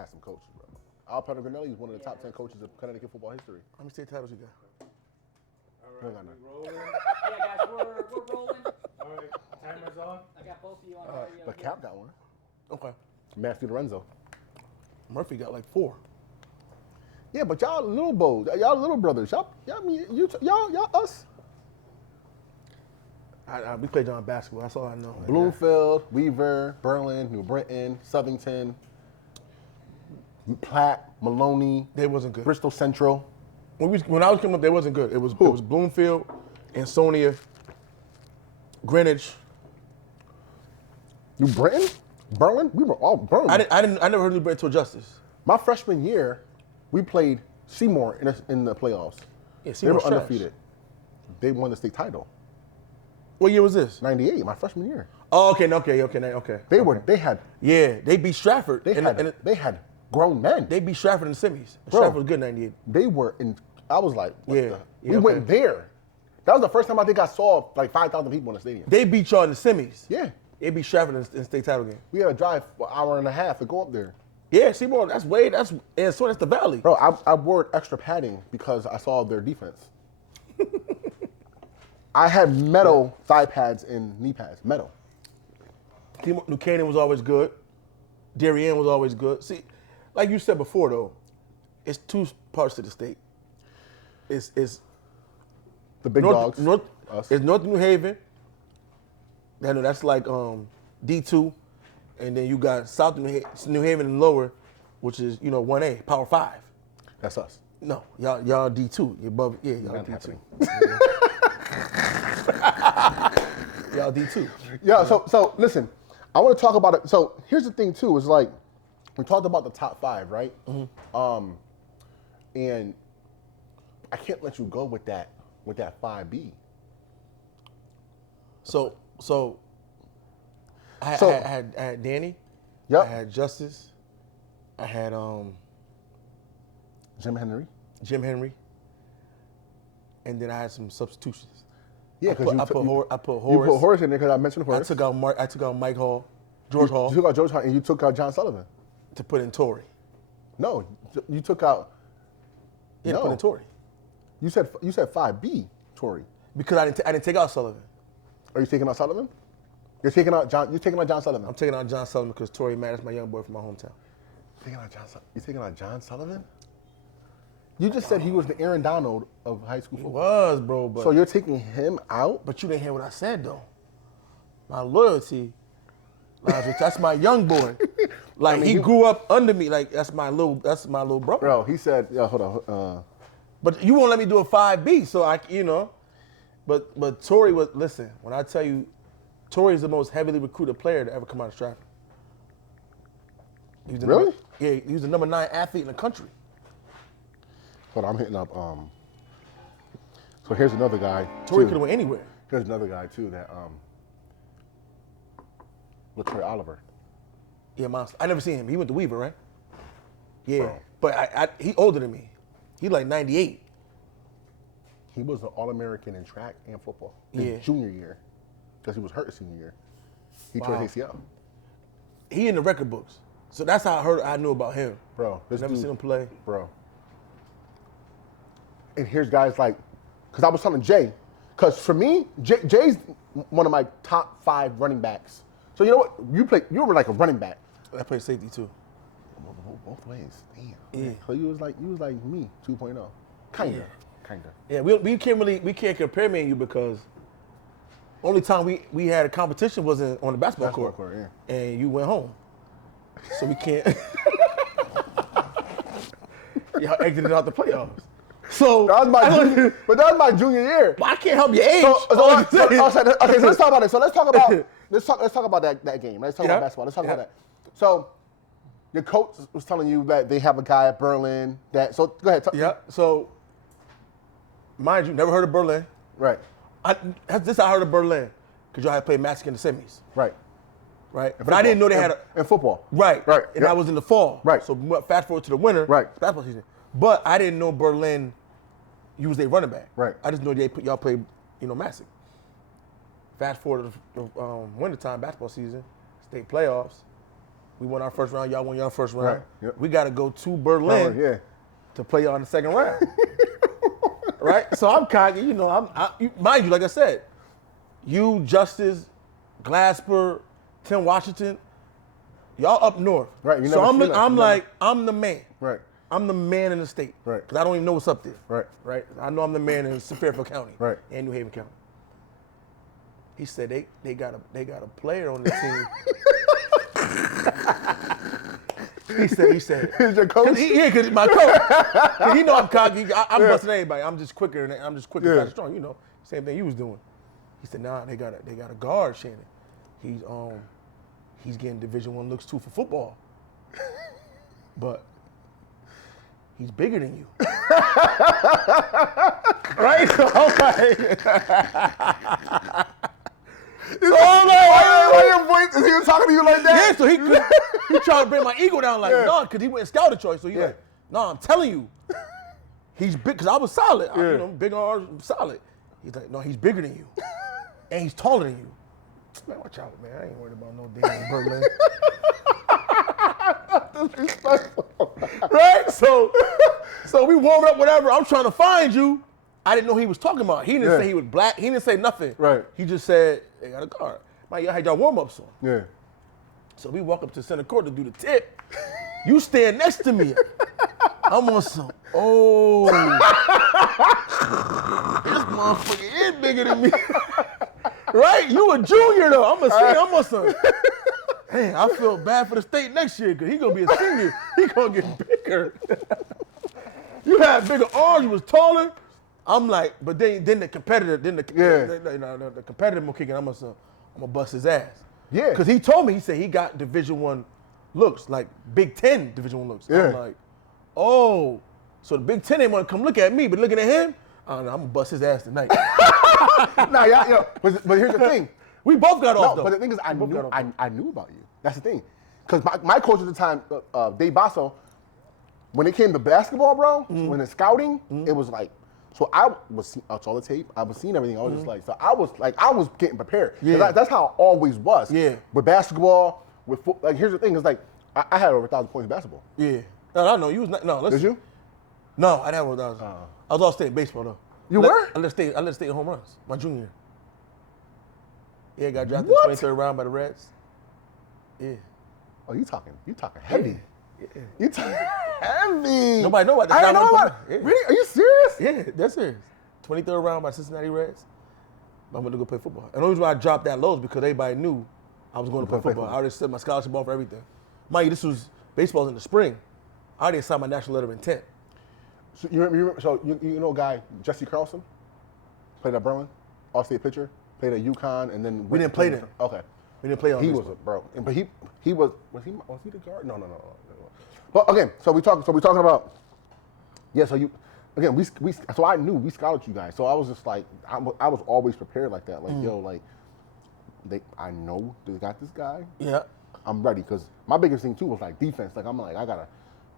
had some coaches, bro. Al Pellegrinelli is one of the top 10 coaches of Connecticut football history. How many state titles you got? All right, we rolling. Yeah, guys, we're rolling. All right, timer's on. I got both of you on audio. But Cap got one. Okay. Matthew Lorenzo. Murphy got like 4. Yeah, but y'all little boys, y'all little brothers, y'all us. We played John basketball. That's all I know. Bloomfield, Weaver, Berlin, New Britain, Southington, Platt, Maloney. They wasn't good. Bristol Central. When I was coming up, they wasn't good. It was Bloomfield, Ansonia, Greenwich. New Britain? Berlin? We were all Berlin. I never heard New Britain until Justice. My freshman year, we played Seymour in the playoffs. Yeah, They Seymour were trash. undefeated. They won the state title. What year was this? 98, my freshman year. Oh, okay. They had They beat Stratford. they had grown men. They beat Stratford in the semis. Bro. Stratford was good in 98. They were in. I was like, what Yeah, the? yeah, We okay. went there. That was the first time I think I saw like 5,000 people in the stadium. They beat y'all in the semis. Yeah. They beat Stratford in the state title game. We had to drive for an hour and a half to go up there. Yeah, Seymour, that's the valley. Bro, I wore extra padding because I saw their defense. I had metal thigh pads and knee pads. Metal. New Canaan was always good. Darien was always good. See, like you said before, though, it's 2 parts to the state. It's The big North, dogs. Us. It's North New Haven. That's like D2, and then you got South New Haven and Lower, which is 1A, Power 5. That's us. No, y'all D2. You're above, y'all Not D2. happening. Y'all D2. Yeah, so listen, I want to talk about it. So here's the thing too, is like we talked about the top 5, right? Mm-hmm. And I can't let you go with that 5B. So I had Danny. Yep. I had Justice. I had Jim Henry. Jim, and then I had some substitutions. Yeah, because I put Horace. You put Horace in there because I mentioned I Horace. took out Mike Hall, George Hall, You took out George Hall and you took out John Sullivan. to put in Tory. No, you took out. Yeah, No. to put in Tory. You said 5B, Tory. Because I didn't take out Sullivan. Are you taking out Sullivan? You're taking out John Sullivan. I'm taking out John Sullivan because Tory Madden's my young boy from my hometown. You taking out John Sullivan? You just said he was the Aaron Donald of high school He football. was, bro, but So you're taking him out? but you didn't hear what I said though. My loyalty lies with that's my young boy. Like he grew up under me. Like that's my little brother. Bro, he said, hold on. But you won't let me do a 5B, so But Tory was, listen, when I tell you, Tory is the most heavily recruited player to ever come out of Stratford. Really? He was the number 9 athlete in the country. Hold on, I'm hitting up. So here's another guy. Tory too. could have went anywhere. Here's another guy too that LaTroy Oliver. Yeah, monster. I never seen him. He went to Weaver, right? Yeah, Bro. but he older than me. He like 98. He was an All-American in track and football his Yeah. junior year because he was hurt his senior year. He tore his ACL. He in the record books. So that's how I knew about him. Bro, this Never dude, seen him play. Bro. And here's guys like, because I was telling Jay, because for me, Jay's one of my top 5 running backs. So you know what? You were like a running back. I played safety too. Both ways. Damn. Yeah. So you was like me, 2.0. Kinda. Yeah, we can't compare me and you because only time we had a competition was on the basketball court. Yeah. And you went home. So we can't. Y'all exited out the playoffs. So That was my junior year. I can't help your age. Okay, so let's talk about it. So let's talk about that game. Let's talk about basketball. Let's talk about that. So your coach was telling you that they have a guy at Berlin that. So go ahead. Yeah. So mind you, never heard of Berlin. Right. I heard of Berlin because y'all had played Magic in the semis. Right. Right. But I didn't know they had in football. Right. Right. And I was in the fall. Right. So fast forward to the winter. Right. Basketball season. But I didn't know Berlin used their running back. Right. I just know y'all played, Massic. Fast forward to the wintertime basketball season, state playoffs. We won our first round. Y'all won your first round. Right, yep. We got to go to Berlin Yeah. to play y'all in the second round. Right? So I'm cocky. You know, mind you, like I said, you, Justice, Glasper, Tim Washington, y'all up north. Right, you So never seen us. I'm You like, I'm the man. Right. I'm the man in the state. Right. Because I don't even know what's up there. Right. Right. I know I'm the man in Fairfield County. Right. And New Haven County. He said they got a player on the team. He said. He's your coach? Because my coach. Cause he know I'm cocky. I'm busting everybody. I'm just quicker and Yeah. strong. You know, same thing you was doing. He said, nah, they got a guard, Shannon. He's getting Division I looks too for football. But he's bigger than you. Right? So I'm like, why your voice? Is he was talking to you like that? yeah, so he tried to bring my ego down like, no, because he went scouted choice. So he's like, no, I'm telling you. He's big, because I was solid. Yeah. You know, big arms, solid. He's like, no, he's bigger than you. And he's taller than you. Man, watch out, man. I ain't worried about no damn Berlin. Right? So we warmed up, whatever. I'm trying to find you. I didn't know he was talking about. He didn't say he was black. He didn't say nothing. Right. He just said, they got a guard. Man, y'all had y'all warm-ups on. Yeah. So we walk up to center court to do the tip. You stand next to me. I'm on some, this motherfucker is bigger than me. Right? You a junior though. I'm a senior. I'm on some. Hey, I feel bad for the state next year because he gonna be a senior. He gonna get bigger. You had bigger arms. You was taller. I'm like, but then the competitor, the competitor will kick in. I'm gonna bust his ass. Yeah. Because he told me, he said he got Division I looks, like Big Ten Division I looks. Yeah. I'm like, oh, so the Big Ten ain't want to come look at me, but looking at him, I don't know, I'm gonna bust his ass tonight. Nah, yeah. But here's the thing. We both got off No, though. but the thing is, I We both got off. knew about you. That's the thing. Because my coach at the time, Dave Basso, when it came to basketball, bro, when it's scouting, it was like, so I saw the tape. I was seeing everything. I was just like, so I was getting prepared. 'Cause Yeah. That's how I always was. Yeah. With basketball, with like, here's the thing. It's like, I had over 1,000 points in basketball. Yeah. No, no, you was not. No, listen. Did you? No, I didn't have I was all state in baseball though. You were? I led state in home runs my junior year. Yeah, got drafted What? 23rd round by the Reds. Yeah. Oh, you talking heavy. Yeah. You talking heavy. Nobody know about this. I didn't know about it. Yeah. Really? Are you serious? Yeah, that's serious. 23rd round by Cincinnati Reds. I'm going to go play football. And the only reason why I dropped that low is because everybody knew I was going to play football. I already set my scholarship off for everything. Mind you, this was baseball's in the spring. I already signed my national letter of intent. So you remember? So you know a guy, Jesse Carlson, played at Berlin, all-state pitcher, played at UConn, and then We didn't play then. Okay. We didn't play on He this was a bro, but he was he the guard? No. But again, so we talking about so you again we so I knew we scouted you guys, so I was just like I was always prepared like that, like yo, like I know they got this guy, Yeah. I'm ready, because my biggest thing too was like defense, like I'm like I gotta,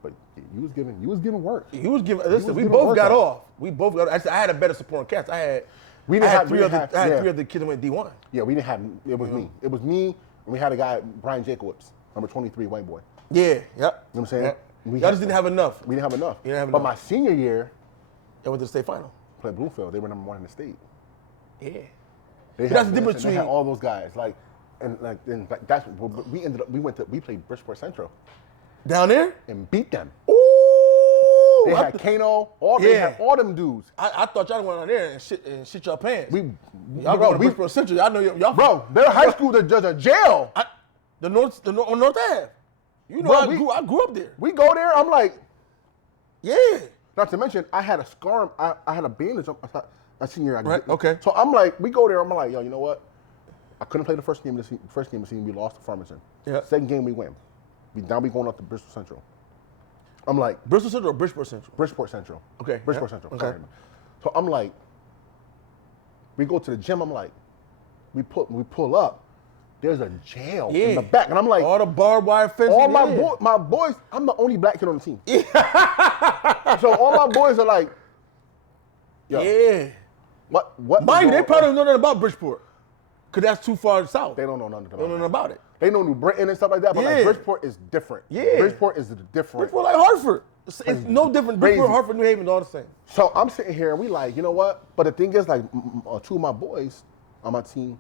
but you was giving work. He was giving. Listen, we giving both work got out. off. We both got. Actually, I had a better supporting cast. I had three other kids that went D1. Yeah, we didn't have. It was me. It was me, and we had a guy, Brian Jacobs, number 23, white boy. Yeah. Yep. You know what I'm saying? Yep. Y'all just didn't have enough. We didn't have enough. You didn't have But enough. my senior year, They went to the state final. played Bloomfield. They were number 1 in the state. Yeah. They That's the difference They had between- all those guys. Like that's we played Bridgeport Central Down there. and beat them. Ooh. They had Kano. They had all them dudes. I thought y'all went down there and shit y'all pants. Y'all bro, going to Bridgeport Central. I know y'all. Bro, their high school is just a jail. The North Ave. You know, Bro, I grew up there. We go there. I'm like, Yeah. not to mention, I had a scar. I had a bandage on my senior year. Right, okay. So I'm like, we go there. I'm like, yo, you know what? I couldn't play the first game of the season. We lost to Farmington. Yeah. Second game, we win. Now we going up to Bristol Central. I'm like, Bristol Central or Bridgeport Central? Bridgeport Central. Okay, Bridgeport yeah, Central. okay. Sorry. So I'm like, we go to the gym. I'm like, we pull up. There's a jail in the back, and I'm like, all the barbed wire fencing. all my boys. I'm the only black kid on the team. So all my boys are like, yo, Yeah. Mind you, they is going probably don't know nothing about Bridgeport. Because that's too far south. They don't know nothing They don't know nothing about it. They know New Britain and stuff like that, but like Yeah. Bridgeport is different. Yeah. Bridgeport is different. Bridgeport like Hartford. It's no different. Crazy. Bridgeport, Hartford, New Haven, all the same. So I'm sitting here and we like, you know what? But the thing is, like, two of my boys on my team,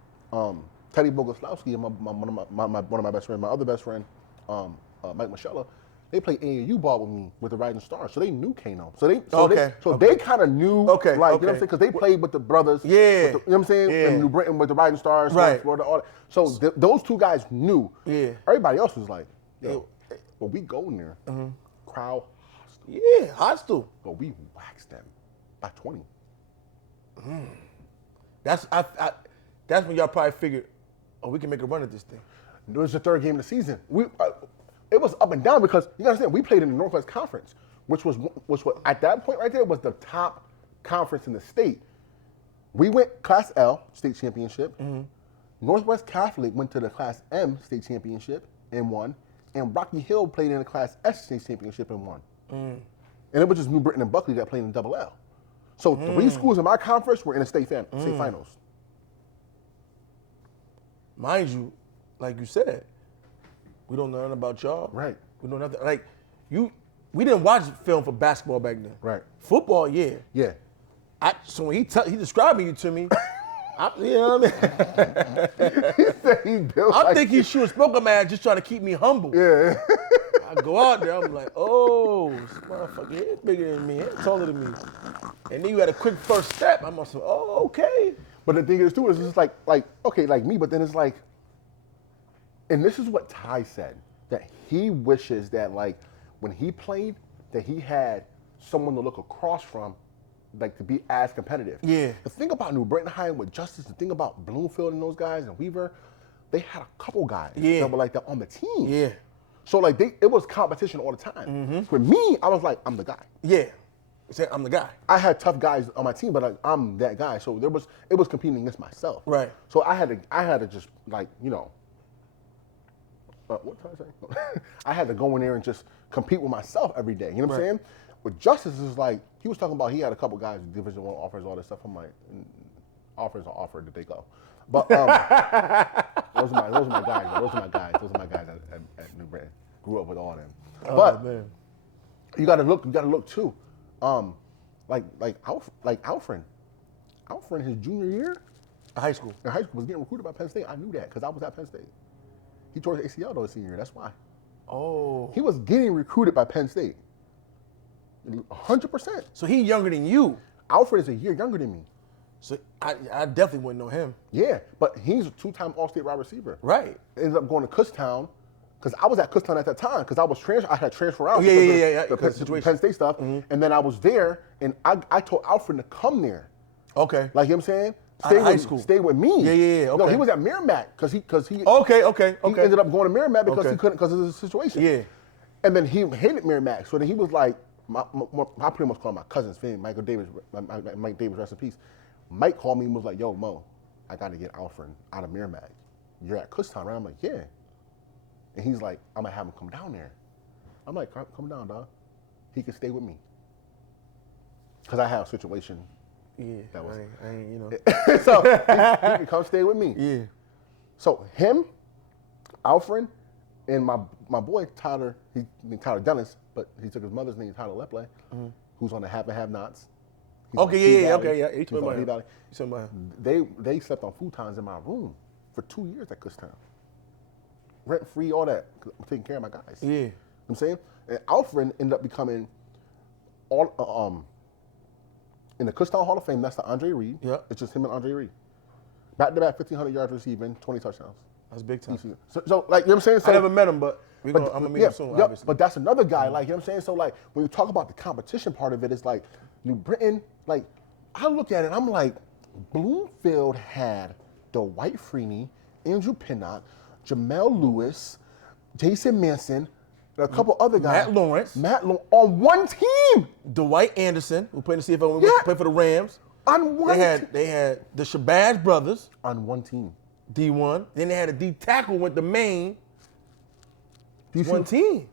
Teddy Bogoslawski and one of my best friends, my other best friend, Mike Michella, they played AAU ball with me with the Rising Stars, so they knew Kano. So they kind of knew, like, you know what I'm saying? Because they played with the brothers. Yeah. With the, you know what I'm saying? Yeah. In New Britain with the Rising Stars. Right. Florida, all that. So those two guys knew. Yeah. Everybody else was like, yo, when we go in there, crowd hostile. Yeah, hostile. But we waxed them by 20. That's when y'all probably figured, oh, we can make a run at this thing. It was the third game of the season. It was up and down because, you understand, we played in the Northwest Conference, which was at that point right there was the top conference in the state. We went Class L, state championship. Northwest Catholic went to the Class M state championship and won. And Rocky Hill played in the Class S state championship and won. And it was just New Britain and Buckley that played in Double L. So 3 schools in my conference were in the state finals. Mind you, like you said, we don't know nothing about y'all. Right. We know nothing. Like, we didn't watch film for basketball back then. Right. Football, yeah. Yeah. So when he described you to me, you know what I mean? I think he should have spoke a man just trying to keep me humble. Yeah. I go out there, I'm like, oh, this motherfucker is bigger than me, he's taller than me. And then you had a quick first step. I'm also, oh, okay. But the thing is, too, is it's like, okay, like me, but then it's like, and this is what Ty said, that he wishes that, like, when he played, that he had someone to look across from, like, to be as competitive. Yeah. The thing about New Britain High with Justice, the thing about Bloomfield and those guys and Weaver, they had a couple guys that were like that on the team. Yeah. So, like, it was competition all the time. With me, I was like, I'm the guy. Yeah. Say, I'm the guy. I had tough guys on my team, but like, I'm that guy. So it was competing against myself. Right. So I had to just, like, you know, what did I say? I had to go in there and just compete with myself every day. You know what I'm saying? With Justice, is like, he was talking about he had a couple guys with Division I offers, all this stuff. I'm like, offers are offered, did they go? But those are my guys. Those are my guys at New Britain. Grew up with all them. But man. you gotta look too. Like Alfred. Alfred, his junior year High school. in high school, was getting recruited by Penn State. I knew that because I was at Penn State. He tore his ACL though his senior year. That's why. Oh. He was getting recruited by Penn State. 100%. So he younger than you. Alfred is a year younger than me. So I definitely wouldn't know him. Yeah, but he's a 2-time All-State wide receiver. Right. Ended up going to Kutztown because I was at Kutztown at that time because I had transfer out. Yeah. The Penn State stuff. And then I was there and I told Alfred to come there. Okay. Like, you know what I'm saying? High school. Stay with me. Yeah. Okay. No, he was at Merrimack because he Okay. he ended up going to Merrimack because he couldn't because of the situation. Yeah. And then he hated Merrimack. So then he was like, I pretty much call my cousin's friend, Mike Davis, rest in peace. Mike called me and was like, yo, Mo, I got to get Alfred out of Merrimack. You're at Kutztown, right? I'm like, yeah. And he's like, I'm going to have him come down there. I'm like, come down, dog. He can stay with me. Because I have a situation. Yeah. That was, I ain't, you know. so he can come stay with me. Yeah. So him, Alfred, and my boy Tyler, he's named Tyler Dennis, but he took his mother's name, Tyler Lepley, who's on the Have and Have Nots. Okay, yeah. He's on He Valley. They slept on futons in my room for 2 years at Kutztown. Rent free, all that. 'Cause I'm taking care of my guys. Yeah. You know what I'm saying? And Alfred ended up becoming in the Kutztown Hall of Fame, that's the Andre Reed. Yeah. It's just him and Andre Reed. Back-to-back 1,500 yards receiving, 20 touchdowns. That's big time. So like, you know what I'm saying? So, I never met him, but I'm going to meet him soon, obviously. But that's another guy, like, you know what I'm saying? So, like, when you talk about the competition part of it, it's like, New Britain, like, I look at it, I'm like, Bloomfield had Dwight Freeney, Andrew Pinnock, Jamel Lewis, Jason Manson, and a couple other guys. Matt Lawrence on one team. Dwight Anderson, who played in the CFL, played for the Rams. On one team. They had the Shabazz brothers. On one team. D1. Then they had a D tackle with the main. One team.